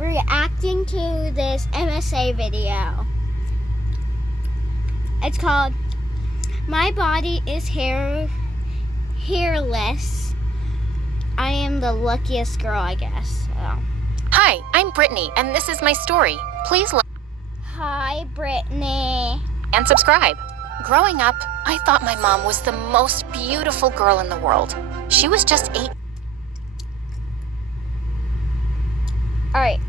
reacting to this MSA video. It's called My Body is Hairless. I am the luckiest girl, I guess. So. Hi, I'm Brittany, and this is my story. Please like Hi, Brittany. and subscribe. Growing up, I thought my mom was the most beautiful girl in the world. She was just 8. Alright.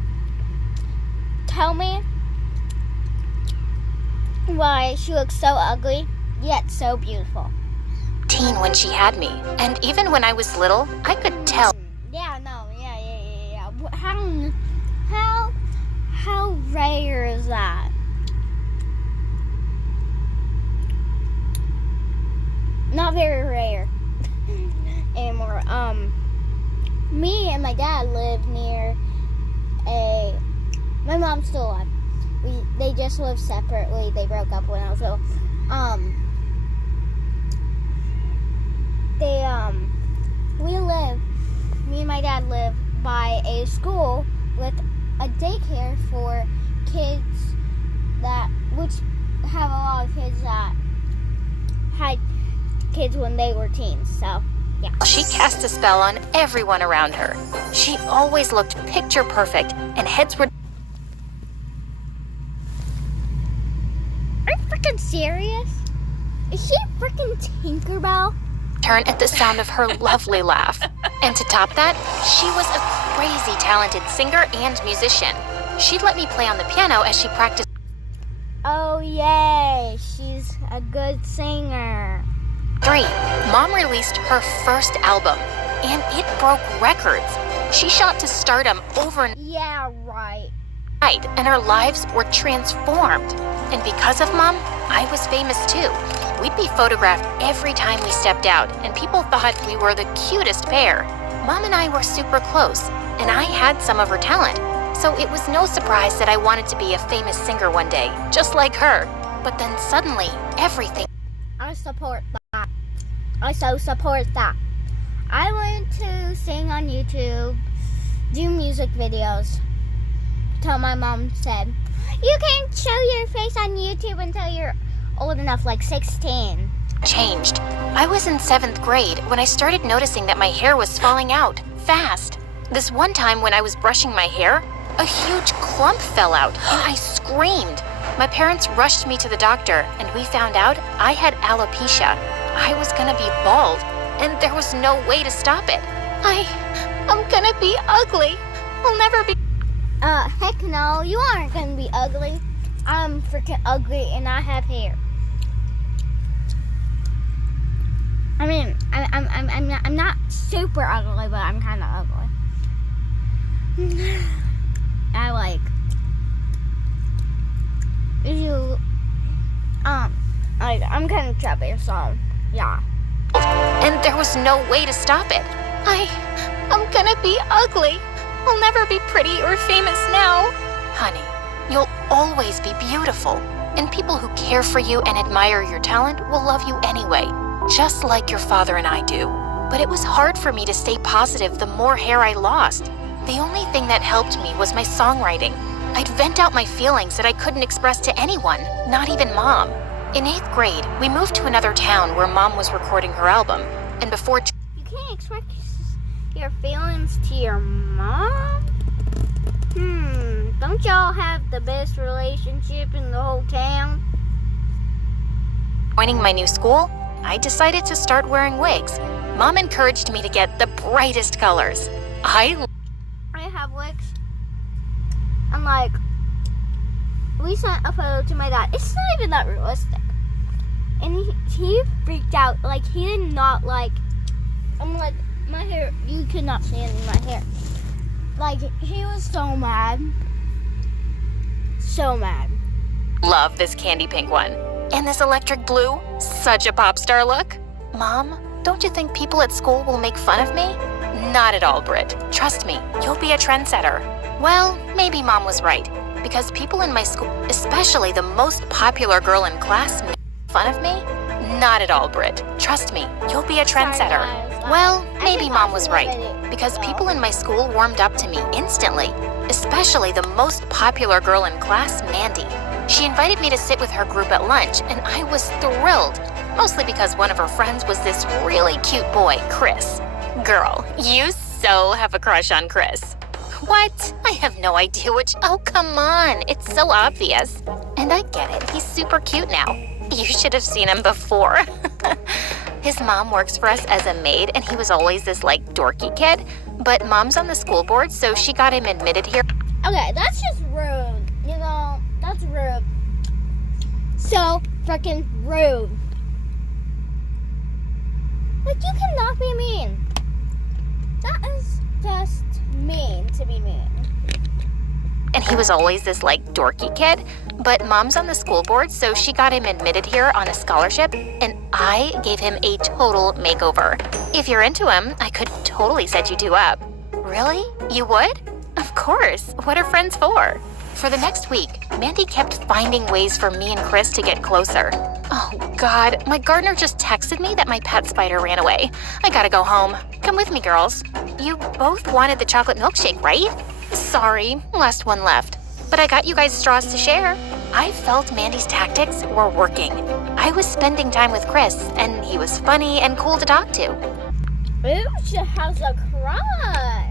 Tell me why she looks so ugly, yet so beautiful. Teen when she had me, and even when I was little, I could tell. Yeah. How rare is that? Not very rare anymore. Me and my dad live near my mom's still alive. They just live separately. They broke up when I was little. Me and my dad live by a school with a daycare for kids which have a lot of kids that had kids when they were teens, so yeah. She cast a spell on everyone around her. She always looked picture perfect, and heads were. Are you freaking serious? Is she freaking Tinkerbell? Turn at the sound of her lovely laugh. And to top that, she was a crazy talented singer and musician. She'd let me play on the piano as she practiced. Oh yay, she's a good singer. 3. Mom released her first album, and it broke records. She shot to stardom overnight, Yeah, right. and our lives were transformed. And because of Mom, I was famous too. We'd be photographed every time we stepped out, and people thought we were the cutest pair. Mom and I were super close, and I had some of her talent, so it was no surprise that I wanted to be a famous singer one day, just like her. But then suddenly, everything. I support that. I so support that. I went to sing on YouTube, do music videos, till my mom said, you can't show your face on YouTube until you're old enough, like 16. Changed. I was in 7th grade when I started noticing that my hair was falling out, fast. This one time when I was brushing my hair, a huge clump fell out, and I screamed. My parents rushed me to the doctor, and we found out I had alopecia. I was gonna be bald, and there was no way to stop it. I'm gonna be ugly. I'll never be. Heck no, you aren't gonna be ugly. I'm freaking ugly and I have hair. I mean, I'm not super ugly, but I'm kind of ugly. I'm kind of chubby, so yeah. And there was no way to stop it. I'm gonna be ugly. I'll never be pretty or famous now. Honey, you'll always be beautiful. And people who care for you and admire your talent will love you anyway, just like your father and I do. But it was hard for me to stay positive the more hair I lost. The only thing that helped me was my songwriting. I'd vent out my feelings that I couldn't express to anyone, not even Mom. In 8th grade, we moved to another town where Mom was recording her album. And before... You can't express your feelings to your mom? Don't y'all have the best relationship in the whole town? Joining my new school, I decided to start wearing wigs. Mom encouraged me to get the brightest colors. I have wigs. I'm like, we sent a photo to my dad. It's not even that realistic. And he freaked out. Like, he did not like, I'm like, my hair, you could not see any of my hair. Like, he was so mad. So mad. Love this candy pink one. And this electric blue, such a pop star look. Mom, don't you think people at school will make fun of me? Not at all, Britt. Trust me, you'll be a trendsetter. Well, maybe Mom was right, because people in my school, especially the most popular girl in class, made fun of me. Not at all, Britt. Trust me, you'll be a trendsetter. Sorry, guys. Well, maybe Mom was right, because people in my school warmed up to me instantly, especially the most popular girl in class, Mandy. She invited me to sit with her group at lunch, and I was thrilled, mostly because one of her friends was this really cute boy, Chris. Girl, you so have a crush on Chris. What? I have no idea which. Oh, come on. It's so obvious. And I get it. He's super cute now. You should have seen him before. His mom works for us as a maid, and he was always this, dorky kid. But Mom's on the school board, so she got him admitted here. Okay, that's just rude. That's rude. So freaking rude. You cannot be mean. That is just mean to be mean. And he was always this, dorky kid. But Mom's on the school board, so she got him admitted here on a scholarship, and I gave him a total makeover. If you're into him, I could totally set you two up. Really? You would? Of course. What are friends for? For the next week, Mandy kept finding ways for me and Chris to get closer. Oh, God. My gardener just texted me that my pet spider ran away. I gotta go home. Come with me, girls. You both wanted the chocolate milkshake, right? Sorry, last one left. But I got you guys straws to share. I felt Mandy's tactics were working. I was spending time with Chris, and he was funny and cool to talk to. Ooh, she has a crush.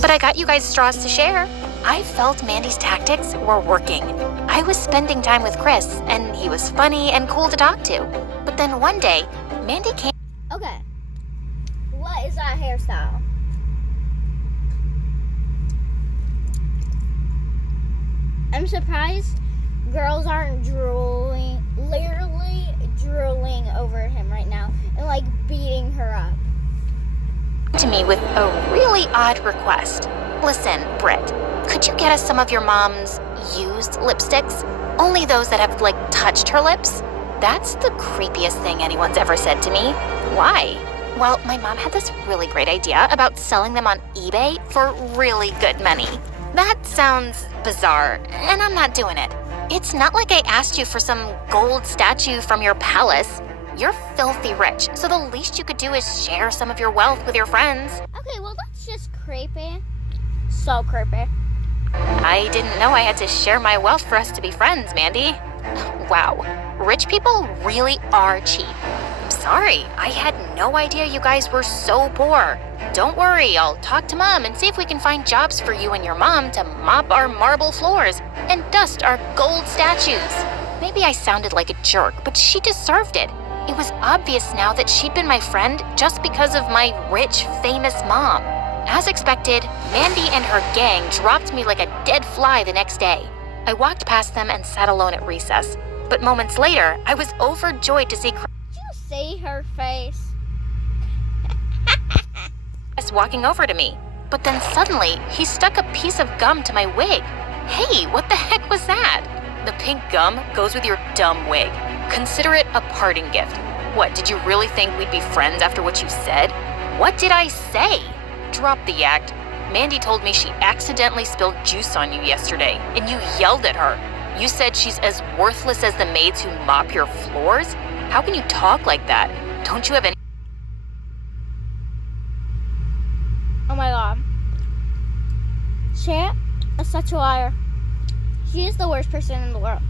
But I got you guys straws to share. I felt Mandy's tactics were working. I was spending time with Chris, and he was funny and cool to talk to. But then one day, Mandy came. Okay. What is that hairstyle? I'm surprised girls aren't literally drooling over him right now and beating her up. To me with a really odd request. Listen, Britt, could you get us some of your mom's used lipsticks? Only those that have touched her lips? That's the creepiest thing anyone's ever said to me. Why? Well, my mom had this really great idea about selling them on eBay for really good money. That sounds bizarre, and I'm not doing it. It's not like I asked you for some gold statue from your palace. You're filthy rich, so the least you could do is share some of your wealth with your friends. Okay, well, that's just creepy. So creepy. I didn't know I had to share my wealth for us to be friends, Mandy. Wow, rich people really are cheap. I'm sorry, I had no idea you guys were so poor. Don't worry, I'll talk to Mom and see if we can find jobs for you and your mom to mop our marble floors and dust our gold statues. Maybe I sounded like a jerk, but she deserved it. It was obvious now that she'd been my friend just because of my rich, famous mom. As expected, Mandy and her gang dropped me like a dead fly the next day. I walked past them and sat alone at recess. But moments later, I was overjoyed to see Did you see her face? Chris walking over to me. But then suddenly, he stuck a piece of gum to my wig. Hey, what the heck was that? The pink gum goes with your dumb wig. Consider it a parting gift. What, did you really think we'd be friends after what you said? What did I say? Drop the act. Mandy told me she accidentally spilled juice on you yesterday, and you yelled at her. You said she's as worthless as the maids who mop your floors? How can you talk like that? Don't you have any... Oh my god. She is such a liar. She is the worst person in the world.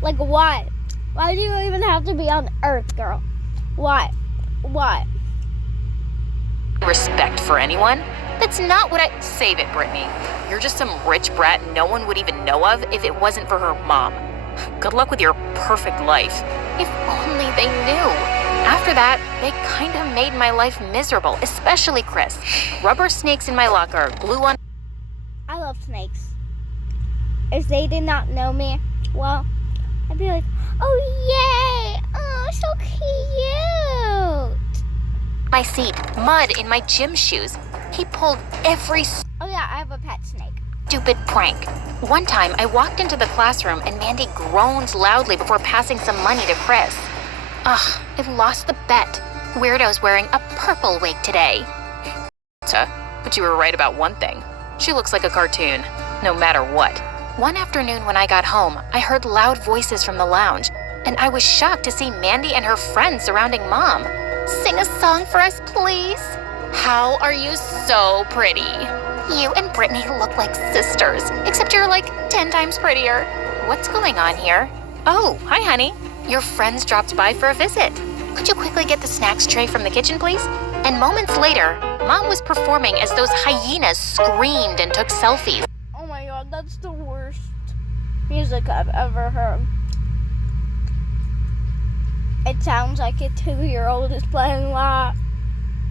Why? Why do you even have to be on Earth, girl? Why? Why? Respect for anyone? That's not what I... Save it, Brittany. You're just some rich brat no one would even know of if it wasn't for her mom. Good luck with your perfect life. If only they knew. After that, they kind of made my life miserable, especially Chris. Rubber snakes in my locker, glue on... I love snakes. If they did not know me, well, I'd be like, oh yay! Oh, so cute! My seat, mud in my gym shoes. He pulled every Oh yeah, I have a pet snake. stupid prank. One time, I walked into the classroom and Mandy groaned loudly before passing some money to Chris. Ugh, I lost the bet. Weirdo's wearing a purple wig today. But you were right about one thing. She looks like a cartoon, no matter what. One afternoon when I got home, I heard loud voices from the lounge. and I was shocked to see Mandy and her friends surrounding Mom. Sing a song for us, please. How are you so pretty? You and Brittany look like sisters, except you're like 10 times prettier. What's going on here? Oh, hi, honey. Your friends dropped by for a visit. Could you quickly get the snacks tray from the kitchen, please? And moments later, Mom was performing as those hyenas screamed and took selfies. Oh my god, that's the worst music I've ever heard. It sounds like a 2-year-old is playing that.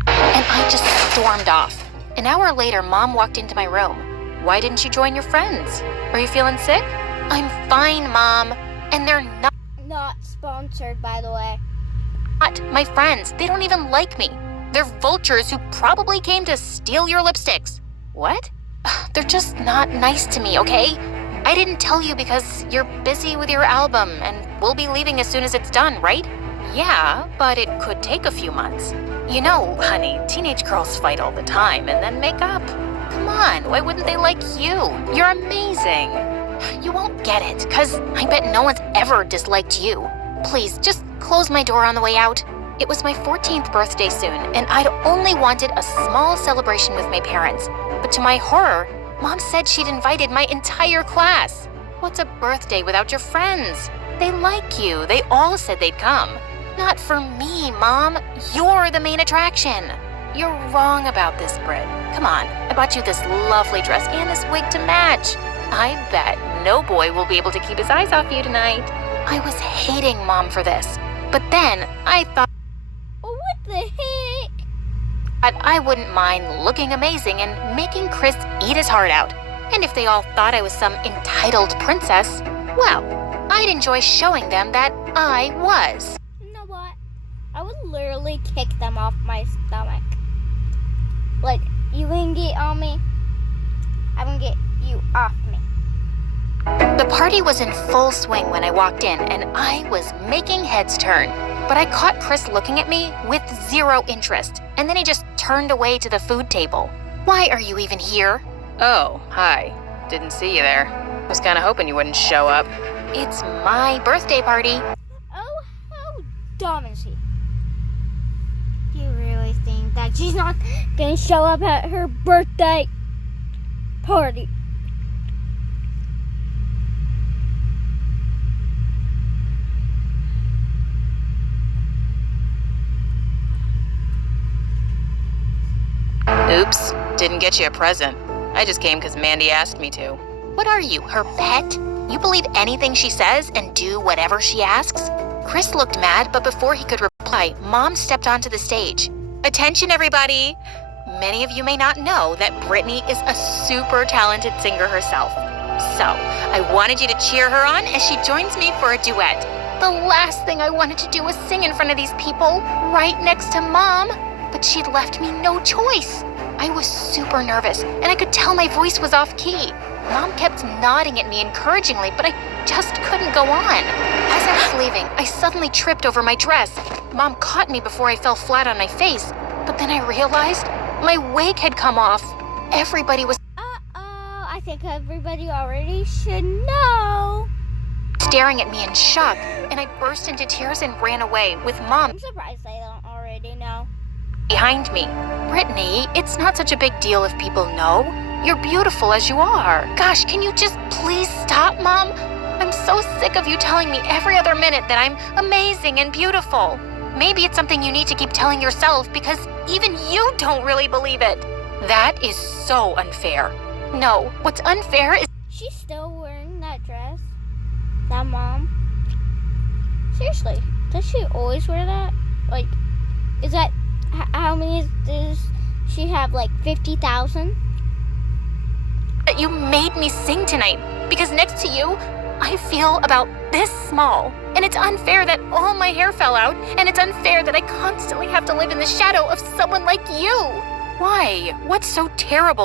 And I just stormed off. An hour later, Mom walked into my room. Why didn't you join your friends? Are you feeling sick? I'm fine, Mom. And they're Not sponsored, by the way. not my friends. They don't even like me. They're vultures who probably came to steal your lipsticks. What? They're just not nice to me, okay? I didn't tell you because you're busy with your album and we'll be leaving as soon as it's done, right? Yeah, but it could take a few months. You know, honey, teenage girls fight all the time and then make up. Come on, why wouldn't they like you? You're amazing. You won't get it, because I bet no one's ever disliked you. Please, just close my door on the way out. It was my 14th birthday soon, and I'd only wanted a small celebration with my parents. But to my horror, Mom said she'd invited my entire class. What's a birthday without your friends? They like you. They all said they'd come. Not for me, Mom. You're the main attraction. You're wrong about this, Britt. Come on, I bought you this lovely dress and this wig to match. I bet no boy will be able to keep his eyes off you tonight. I was hating Mom for this, but then I thought, What the heck? I wouldn't mind looking amazing and making Chris eat his heart out. And if they all thought I was some entitled princess, well, I'd enjoy showing them that I was. You know what? I would literally kick them off my stomach. Like, you can get on me, I'm gonna get you off me. The party was in full swing when I walked in, and I was making heads turn. But I caught Chris looking at me with zero interest, and then he just turned away to the food table. Why are you even here? Oh, hi. Didn't see you there. Was kinda hoping you wouldn't show up. It's my birthday party. Oh, how dumb is he? You really think that she's not gonna show up at her birthday party? Oops, didn't get you a present. I just came because Mandy asked me to. What are you, her pet? You believe anything she says and do whatever she asks? Chris looked mad, but before he could reply, Mom stepped onto the stage. Attention, everybody! Many of you may not know that Brittany is a super talented singer herself. So, I wanted you to cheer her on as she joins me for a duet. The last thing I wanted to do was sing in front of these people, right next to Mom. But she'd left me no choice. I was super nervous, and I could tell my voice was off key. Mom kept nodding at me encouragingly, but I just couldn't go on. As I was leaving, I suddenly tripped over my dress. Mom caught me before I fell flat on my face, but then I realized my wig had come off. Everybody was I think everybody already should know. staring at me in shock, and I burst into tears and ran away with Mom I'm surprised they don't already know. behind me. Brittany, it's not such a big deal if people know. You're beautiful as you are. Gosh, can you just please stop, Mom? I'm so sick of you telling me every other minute that I'm amazing and beautiful. Maybe it's something you need to keep telling yourself because even you don't really believe it. That is so unfair. No, what's unfair is She's still wearing that dress? That Mom? Seriously, does she always wear that? Like, is that, how many does she have, like 50,000? that you made me sing tonight because next to you, I feel about this small. And it's unfair that all my hair fell out, and it's unfair that I constantly have to live in the shadow of someone like you. Why? What's so terrible